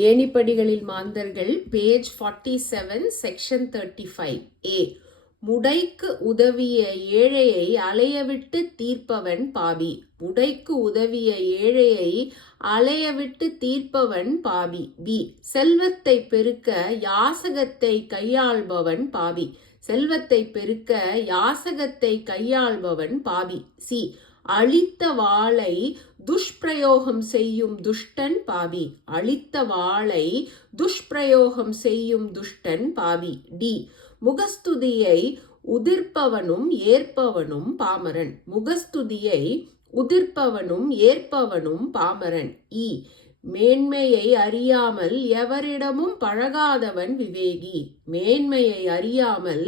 ஏணிப்படிகளில் மாந்தர்கள் page 47 section 35 ஏ. முடைக்கு உதவிய ஏழையை அலையவிட்டு தீர்ப்பவன் பாவி. முடைக்கு உதவிய ஏழையை அலையவிட்டு தீர்ப்பவன் பாவி. பி. செல்வத்தை பெருக்க யாசகத்தை கையாள்பவன் பாவி. செல்வத்தை பெருக்க யாசகத்தை கையாள்பவன் பாவி. சி. அளித்த வாளை துஷ்பிரயோகம் செய்யும் துஷ்டன் பாவி. அளித்த வாளை துஷ்பிரயோகம் செய்யும் துஷ்டன் பாவி. டி. முகஸ்துதியை உதிர்ப்பவனும் ஏற்பவனும் பாமரன். முகஸ்துதியை உதிர்ப்பவனும் ஏற்பவனும் பாமரன். இ. மேன்மையை அறியாமல் எவரிடமும் பழகாதவன் விவேகி. மேன்மையை அறியாமல்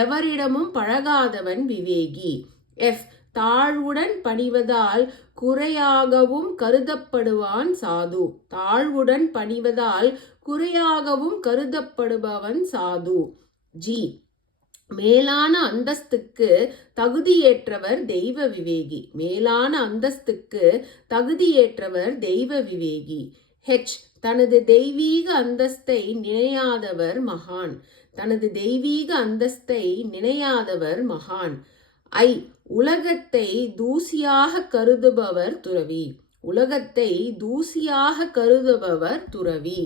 எவரிடமும் பழகாதவன் விவேகி. எஃப். தாழ்வுடன் பணிவதால் குறையாகவும் கருதப்படுவான் சாது. தாழ்வுடன் பணிவதால் குறையாகவும் கருதப்படுபவன் சாது. ஜி. மேலான அந்தஸ்துக்கு தகுதியேற்றவர் தெய்வ விவேகி. மேலான அந்தஸ்துக்கு தகுதியேற்றவர் தெய்வ விவேகி. ஹெச். தனது தெய்வீக அந்தஸ்தை நினையாதவர் மகான். தனது தெய்வீக அந்தஸ்தை நினையாதவர் மகான். ஐ. உலகத்தை தூசியாக கருதுபவர் துறவி. உலகத்தை தூசியாக கருதுபவர் துறவி.